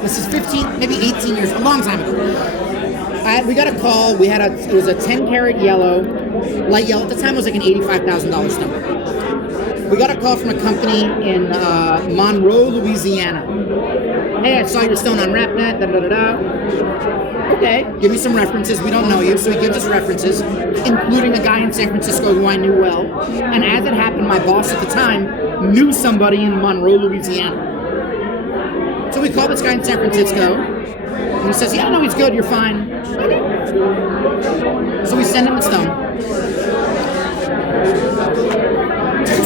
This is 15, maybe 18 years, a long time ago. We got a call. It was a 10-carat yellow, light yellow. At the time, it was like an $85,000 stone. We got a call from a company in Monroe, Louisiana. Hey, I saw your stone on RapNet. Da da da da. Okay, give me some references. We don't know you, so he gives us references, including a guy in San Francisco who I knew well. And as it happened, my boss at the time knew somebody in Monroe, Louisiana. So we call this guy in San Francisco, and he says, yeah, no, he's good, you're fine. So we send him the stone.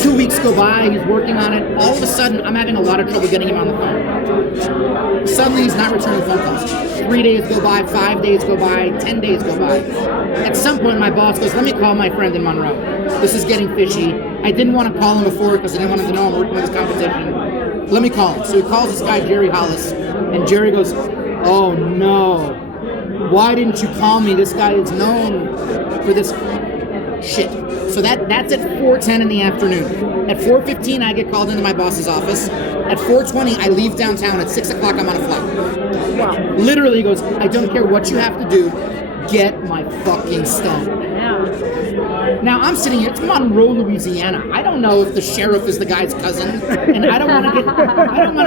2 weeks go by, he's working on it. All of a sudden, I'm having a lot of trouble getting him on the phone. Suddenly, he's not returning phone calls. 3 days go by, 5 days go by, 10 days go by. At some point, my boss goes, let me call my friend in Monroe. This is getting fishy. I didn't want to call him before because I didn't want him to know I'm working with his competition. Let me call him. So he calls this guy, Jerry Hollis, and Jerry goes, oh no, why didn't you call me? This guy is known for this shit. So that's at 4:10 in the afternoon. At 4:15, I get called into my boss's office. At 4:20, I leave downtown. At 6 o'clock, I'm on a flight. Wow. Literally, he goes, I don't care what you have to do, get my fucking stone. Now, I'm sitting here, it's Monroe, Louisiana. I don't know if the sheriff is the guy's cousin, and I don't want to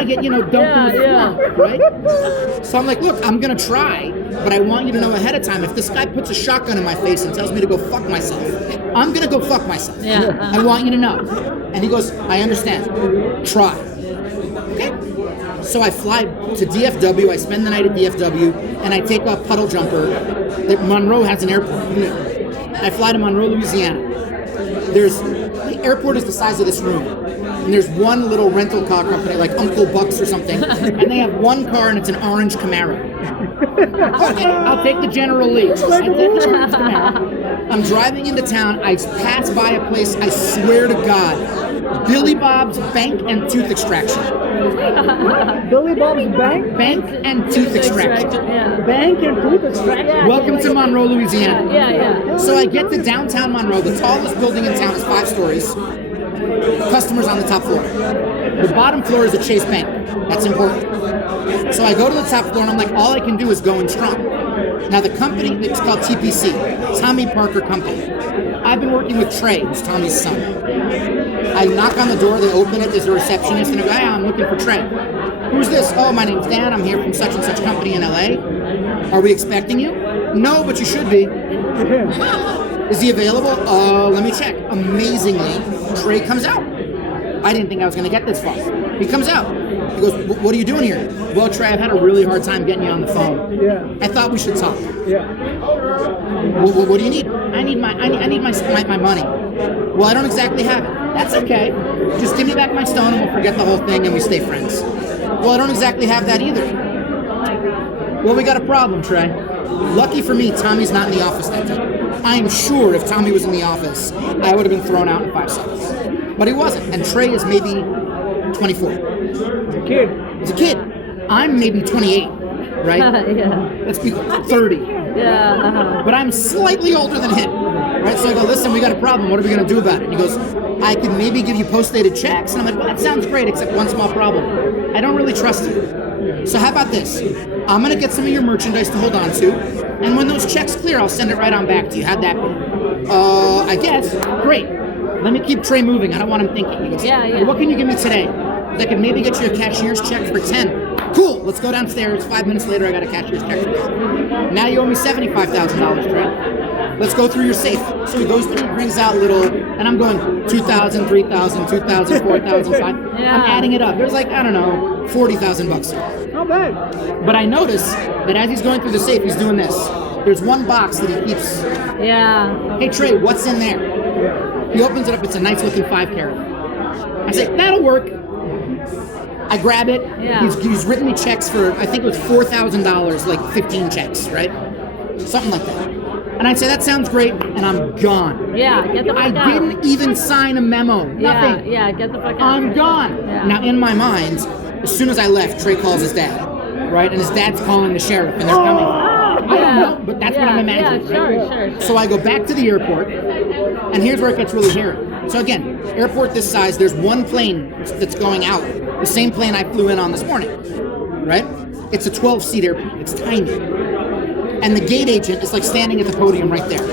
get, dumped in the swamp, right? So I'm like, look, I'm going to try, but I want you to know ahead of time, if this guy puts a shotgun in my face and tells me to go fuck myself, I'm going to go fuck myself. Yeah. I want you to know. And he goes, I understand. Try. Okay. So I fly to DFW, I spend the night at DFW, and I take a puddle jumper that Monroe has an airport. I fly to Monroe, Louisiana. The airport is the size of this room. And there's one little rental car company, like Uncle Buck's or something, and they have one car and it's an orange Camaro. Okay, I'll take the General Lee. I take the orange Camaro. I'm driving into town. I pass by a place, I swear to God, Billy Bob's Bank and Tooth Extraction. Billy Bob's Bank? Bank and Tooth Extraction. Yeah. Bank and Tooth Extraction? Yeah, welcome to Monroe, Louisiana. Yeah. So I get to downtown Monroe. The tallest building in town is 5 stories. Customers on the top floor. The bottom floor is a Chase Bank. That's important. So I go to the top floor and I'm like, all I can do is go in strong. Now the company, it's called TPC, Tommy Parker Company. I've been working with Trey, who's Tommy's son. I knock on the door, they open it, there's a receptionist, and I go, hey, I'm looking for Trey. Who's this? Oh, my name's Dan, I'm here from such and such company in LA. Are we expecting you? No, but you should be. Is he available? Let me check. Amazingly, Trey comes out. I didn't think I was going to get this far. He comes out. He goes, what are you doing here? Well, Trey, I've had a really hard time getting you on the phone. Yeah. I thought we should talk. Yeah. What do you need? I need my money. Well, I don't exactly have it. That's okay. Just give me back my stone and we'll forget the whole thing and we stay friends. Well, I don't exactly have that either. Well, we got a problem, Trey. Lucky for me, Tommy's not in the office that day. I'm sure if Tommy was in the office, I would have been thrown out in 5 seconds. But he wasn't. And Trey is maybe 24. It's a kid. He's a kid. I'm maybe 28, right? Yeah. Let's be 30. Yeah. But I'm slightly older than him. Right? So I go, listen, we got a problem. What are we going to do about it? And he goes, I could maybe give you post-dated checks. And I'm like, well, that sounds great, except one small problem. I don't really trust you. So how about this? I'm going to get some of your merchandise to hold on to. And when those checks clear, I'll send it right on back to you. How'd that be? I guess. Great. Let me keep Trey moving. I don't want him thinking. He goes, well, what can you give me today? I can maybe get you a cashier's check for 10. Cool. Let's go downstairs. 5 minutes later, I got a cashier's check for 10. Now you owe me $75,000, Trey. Let's go through your safe. So he goes through, brings out little, and I'm going 2,000, 3,000, 2,000, 4,000, 5,000. Yeah. I'm adding it up. There's like, I don't know, $40,000 here. Not bad. But I notice that as he's going through the safe, he's doing this. There's one box that he keeps. Yeah. Hey, Trey, what's in there? Yeah. He opens it up. It's a nice looking 5-carat. I say, that'll work. I grab it. Yeah. He's written me checks for, I think it was $4,000, like 15 checks, right? Something like that. And I'd say, that sounds great, and I'm gone. Yeah, get the fuck out. I didn't even sign a memo. Nothing. Yeah, get the fuck out. I'm gone. Yeah. Now, in my mind, as soon as I left, Trey calls his dad, right? And his dad's calling the sheriff, and they're coming. I don't know, but that's what I'm imagining. Yeah, right? sure. So I go back to the airport, and here's where it gets really hairy. So again, airport this size, there's one plane that's going out. the same plane I flew in on this morning, right? It's a 12-seat airplane. It's tiny. And the gate agent is like standing at the podium right there.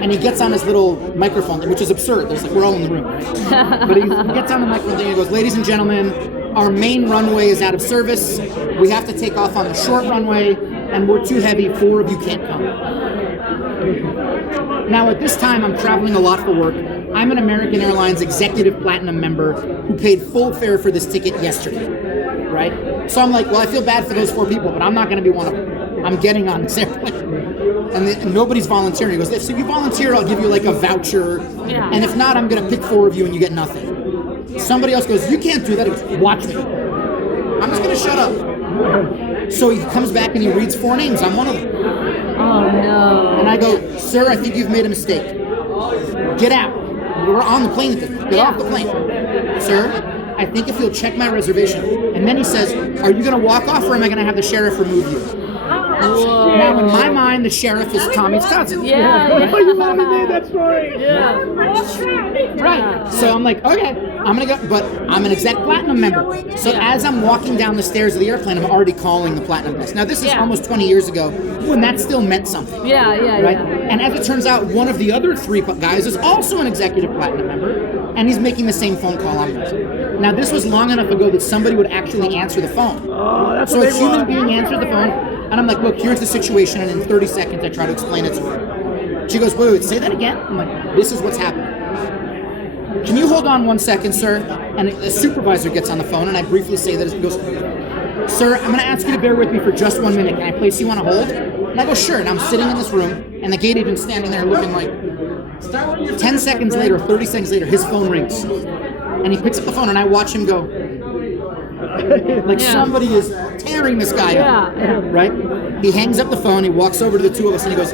And he gets on his little microphone, which is absurd. There's like, we're all in the room, right? But he gets on the microphone and he goes, ladies and gentlemen, our main runway is out of service. We have to take off on the short runway, and we're too heavy. 4 of you can't come. Now, at this time, I'm traveling a lot for work. I'm an American Airlines Executive Platinum member who paid full fare for this ticket yesterday, right? So I'm like, well, I feel bad for those 4 people, but I'm not going to be one of them. I'm getting on this airplane. And nobody's volunteering. He goes, if you volunteer, I'll give you like a voucher. Yeah. And if not, I'm going to pick 4 of you and you get nothing. Somebody else goes, you can't do that. He goes, watch me. I'm just going to shut up. So he comes back and he reads 4 names. I'm one of them. Oh, no. And I go, sir, I think you've made a mistake. Get out. We're on the plane. Get off the plane. Sir, I think if you'll check my reservation. And then he says, are you going to walk off or am I going to have the sheriff remove you? Whoa. Now, in my mind, the sheriff is Tommy's cousin. Yeah. You already made that story. Yeah. Right. So I'm like, okay, I'm going to go. But I'm an Exec Platinum member. So as I'm walking down the stairs of the airplane, I'm already calling the Platinum desk. Now, this is almost 20 years ago when that still meant something. Yeah, Right? yeah. And as it turns out, one of the other 3 guys is also an Executive Platinum member, and he's making the same phone call I'm making. Now, this was long enough ago that somebody would actually answer the phone. Oh, that's So what a they human want. being answered the phone, and I'm like, look, here's the situation, and in 30 seconds, I try to explain it to her. She goes, wait, say that again? I'm like, this is what's happening. Can you hold on 1 second, sir? And a supervisor gets on the phone, and I briefly say that. He goes, sir, I'm going to ask you to bear with me for just 1 minute. Can I place you on a hold? And I go, sure. And I'm sitting in this room, and the gate agent's standing there looking like... 10 seconds later, 30 seconds later, his phone rings. And he picks up the phone, and I watch him go... Like somebody is tearing this guy up, right? He hangs up the phone, he walks over to the 2 of us, and he goes,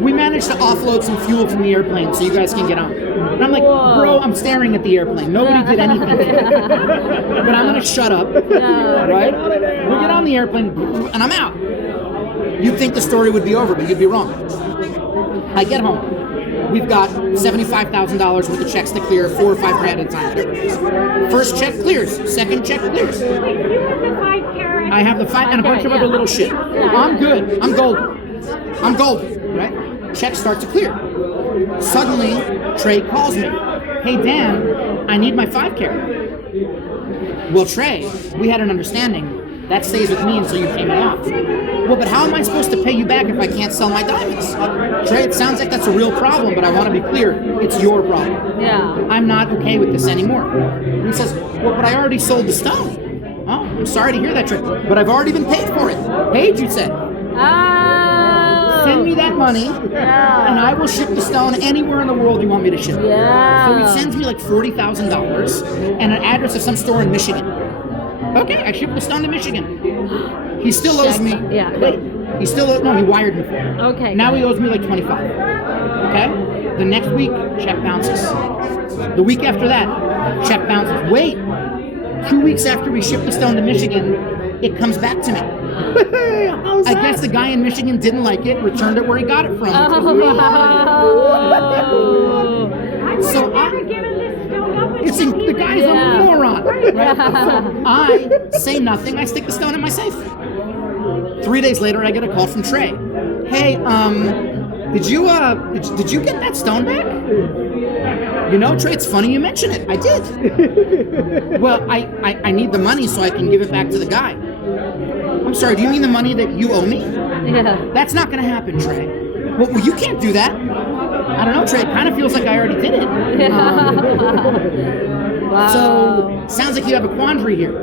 we managed to offload some fuel from the airplane so you guys can get on. And I'm like, bro, I'm staring at the airplane. Nobody did anything. But I'm going to shut up, right? We get on the airplane, and I'm out. You'd think the story would be over, but you'd be wrong. I get home. We've got $75,000 worth of checks to clear, 4 or 5 grand at a time. First check clears. Second check clears. I have the 5 and a bunch of other little shit. I'm good. I'm golden. Right? Checks start to clear. Suddenly, Trey calls me. Hey, Dan, I need my 5 carat. Well, Trey, we had an understanding. That stays with me until you pay me off. Well, but how am I supposed to pay you back if I can't sell my diamonds? Trey, it sounds like that's a real problem, but I want to be clear. It's your problem. Yeah. I'm not okay with this anymore. And he says, well, but I already sold the stone. Oh, I'm sorry to hear that, Trey. But I've already been paid for it. Paid, you said. Oh. Send me that money, and I will ship the stone anywhere in the world you want me to ship. Yeah. So he sends me like $40,000 and an address of some store in Michigan. Okay, I shipped the stone to Michigan. He still owes me. Yeah. Wait, he still owes, no, he wired me for it. Okay. Now he owes me like 25. Okay? The next week, check bounces. The week after that, check bounces. Wait, 2 weeks after we shipped the stone to Michigan, it comes back to me. I guess the guy in Michigan didn't like it, returned it where he got it from. So the guy's a moron. Right? So I say nothing. I stick the stone in my safe. 3 days later, I get a call from Trey. Hey, did you get that stone back? You know, Trey, it's funny you mention it. I did. Well, I need the money so I can give it back to the guy. I'm sorry, do you mean the money that you owe me? Yeah. That's not going to happen, Trey. Well, you can't do that. I don't know, Trey. It kind of feels like I already did it. Wow. So, sounds like you have a quandary here.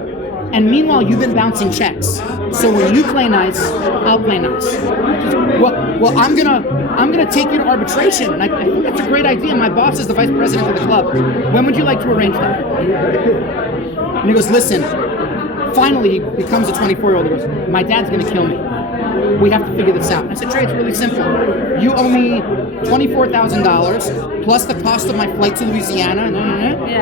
And meanwhile, you've been bouncing checks. So when you play nice, I'll play nice. Well, I'm gonna take you to arbitration, and I think that's a great idea. My boss is the vice president of the club. When would you like to arrange that? And he goes, listen. Finally, he becomes a 24-year-old. He goes, my dad's gonna kill me. We have to figure this out. And I said, Trey, it's really simple. You owe me $24,000 plus the cost of my flight to Louisiana.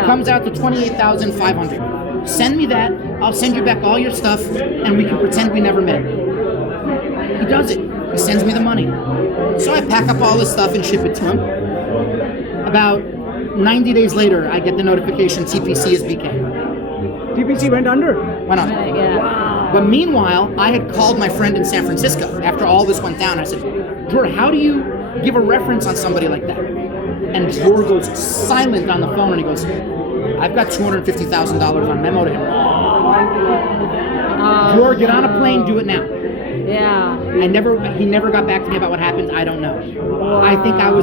Comes out to $28,500. Send me that. I'll send you back all your stuff, and we can pretend we never met. He does it. He sends me the money. So I pack up all this stuff and ship it to him. About 90 days later, I get the notification TPC is BK. TPC went under. Went on. Yeah. But meanwhile, I had called my friend in San Francisco after all this went down. I said, Dror, how do you give a reference on somebody like that? And Dror goes silent on the phone and he goes, I've got $250,000 on memo to him. Dror, get on a plane, do it now. Yeah. He never got back to me about what happened. I don't know. I think I was the